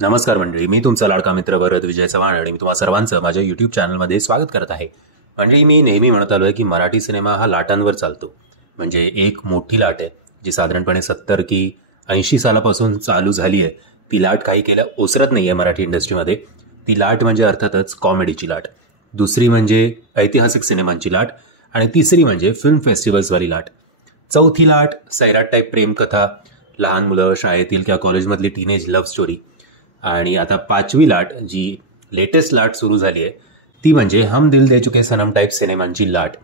नमस्कार मंडळी, मी तुमचा लाडका मित्र भरत विजय चव्हाण आणि मी तुम्हा सर्वांचं माझ्या यूट्यूब चॅनलमध्ये स्वागत करत आहे. मंडळी, मी नेहमी म्हणत आलो आहे की मराठी सिनेमा हा लाटांवर चालतो. म्हणजे एक मोठी लाट आहे जी साधारणपणे 70 की 80 सालापासून चालू झाली आहे. ती लाट काही केल्या ओसरत नाही आहे मराठी इंडस्ट्रीमध्ये. ती लाट म्हणजे अर्थातच कॉमेडीची लाट, दुसरी म्हणजे ऐतिहासिक सिनेमांची लाट आणि तिसरी म्हणजे फिल्म फेस्टिवल्सवाली लाट. चौथी लाट सैराट टाईप प्रेमकथा, लहान मुलं, शाळेतील किंवा कॉलेजमधली टीनेज लव्ह स्टोरी. आणि आता पाचवी लाट, जी लेटेस्ट लाट सुरू झाली आहे, ती म्हणजे हम दिल दे चुके सनम टाईप सिनेमांची लाट.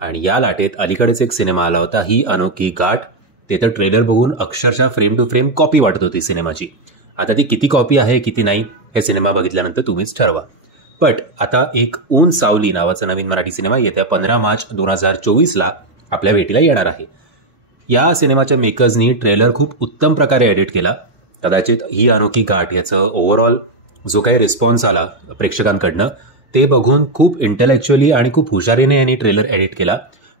आणि या लाटेत अलीकडेच एक सिनेमा आला होता, ही अनोखी गाठ. ते तर ट्रेलर बघून अक्षरशः फ्रेम टू फ्रेम कॉपी वाटत होती सिनेमाची. आता ती किती कॉपी आहे किती नाही हे सिनेमा बघितल्यानंतर तुम्हीच ठरवा. बट आता एक ऊन सावली नावाचा नवीन मराठी सिनेमा येत्या 15 मार्च 2024 आपल्या भेटीला येणार आहे. या सिनेमाच्या मेकर्सनी ट्रेलर खूप उत्तम प्रकारे एडिट केला. कदाचित ही अनोखी गाठ याचं ओव्हरऑल जो काही रिस्पॉन्स आला प्रेक्षकांकडनं ते बघून खूप इंटेलेक्च्युअली आणि खूप हुशारीने यांनी ट्रेलर एडिट केला.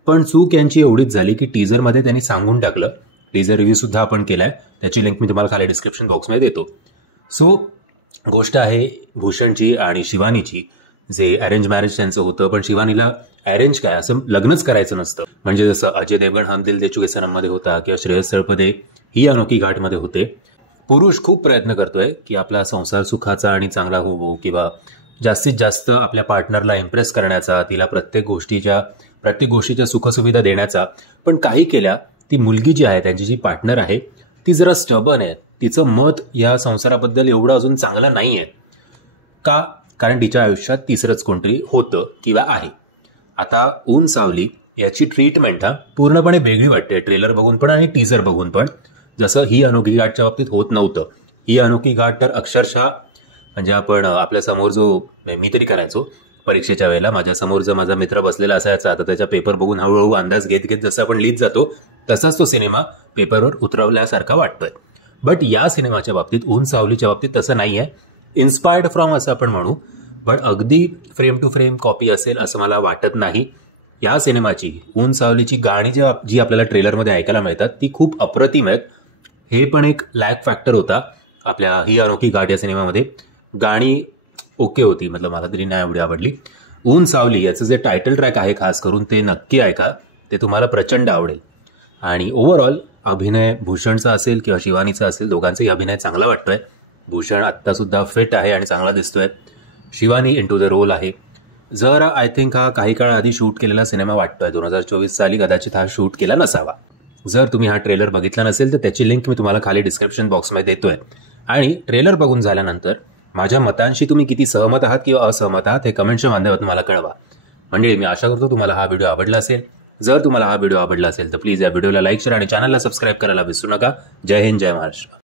पण चूक यांची एवढीच झाली की टीझरमध्ये त्यांनी सांगून टाकलं. टीझर रिव्ह्यू सुद्धा आपण केलाय, त्याची लिंक मी तुम्हाला खाली डिस्क्रिप्शन बॉक्समध्ये देतो. सो गोष्ट आहे भूषणची आणि शिवानीची, जे अरेंज मॅरेज त्यांचं होतं. पण शिवानीला अरेंज काय, असं लग्नच करायचं नसतं. म्हणजे जसं अजय देवगण हम दिल दे चुके सनम मध्ये होता किंवा श्रेयस तळपदे ही अनोखी घाटमध्ये होते. पुरुष खूप प्रयत्न करतोय की आपला संसार सुखाचा आणि चांगला होवो किंवा जास्तीत जास्त आपल्या पार्टनरला इम्प्रेस करण्याचा, तिला प्रत्येक गोष्टीच्या सुखसुविधा देण्याचा. पण काही केल्या ती मुलगी जी आहे, त्यांची जी पार्टनर आहे, ती जरा स्टबर्न आहे. तिचं मत या संसाराबद्दल एवढं अजून चांगलं नाही आहे. का? कारण तिच्या आयुष्यात तिसरंच कोणतरी होतं किंवा आहे. आता ऊन सावली याची ट्रीटमेंट पूर्णपणे वेगळी वाटते ट्रेलर बघून पण आणि टीझर बघून पण. जसं ही अनोखी गाठच्या बाबतीत होत नव्हतं. ही अनोखी गाठ तर अक्षरशः म्हणजे आपण आपल्या समोर जो मी तरी करायचो परीक्षेच्या वेळेला, माझ्या समोर जो माझा मित्र बसलेला असायचा, आता त्याच्या पेपर बघून हळूहळू अंदाज घेत घेत जसं आपण लिहित जातो तसाच तो सिनेमा पेपरवर उतरवल्यासारखा वाटतोय. बट या सिनेमाच्या बाबतीत, ऊन सावलीच्या बाबतीत तसं नाही आहे. इन्स्पायर्ड फ्रॉम असं आपण म्हणू, बट अगदी फ्रेम टू फ्रेम कॉपी असेल असं मला वाटत नाही. या सिनेमाची, ऊन सावलीची गाणी जी आपल्याला ट्रेलरमध्ये ऐकायला मिळतात ती खूप अप्रतिम आहेत. हे पण एक लॅक फॅक्टर होता आपल्या ही अनोखी गाठ या सिनेमामध्ये. गाणी ओके होती, मतलब मला तरी नाही एवढी आवडली. ऊन सावली याचं जे टायटल ट्रॅक आहे खास करून, ते नक्की ऐका, ते तुम्हाला प्रचंड आवडेल. आणि ओव्हरऑल अभिनय भूषणचा असेल किंवा शिवानीचा असेल, दोघांचाही अभिनय चांगला वाटतोय. भूषण आत्ता सुद्धा फिट आहे आणि चांगला दिसतोय. Shivani into the role आहे. जर आय थिंक हा काही काळ आधी शूट केलेला सिनेमा वाटतोय, 2024 साली कदाचित हा शूट केला नसावा. जर तुम्ही हा ट्रेलर बघितला नसेल तर त्याची लिंक मी तुम्हाला खाली डिस्क्रिप्शन बॉक्समध्ये देतोय. आणि ट्रेलर बघून झाल्यानंतर माझ्या मतांशी तुम्ही किती सहमत आहात किंवा असहमत आहात हे कमेंटच्या माध्यमातून मला कळवा. म्हणजे मी आशा करतो तुम्हाला हा व्हिडिओ आवडला असेल. जर तुम्हाला हा व्हिडिओ आवडला असेल तर प्लीज या व्हिडिओला लाईक, शेअर आणि चॅनलला सबस्क्राईब करायला विसरू नका. जय हिंद, जय महाराष्ट्र.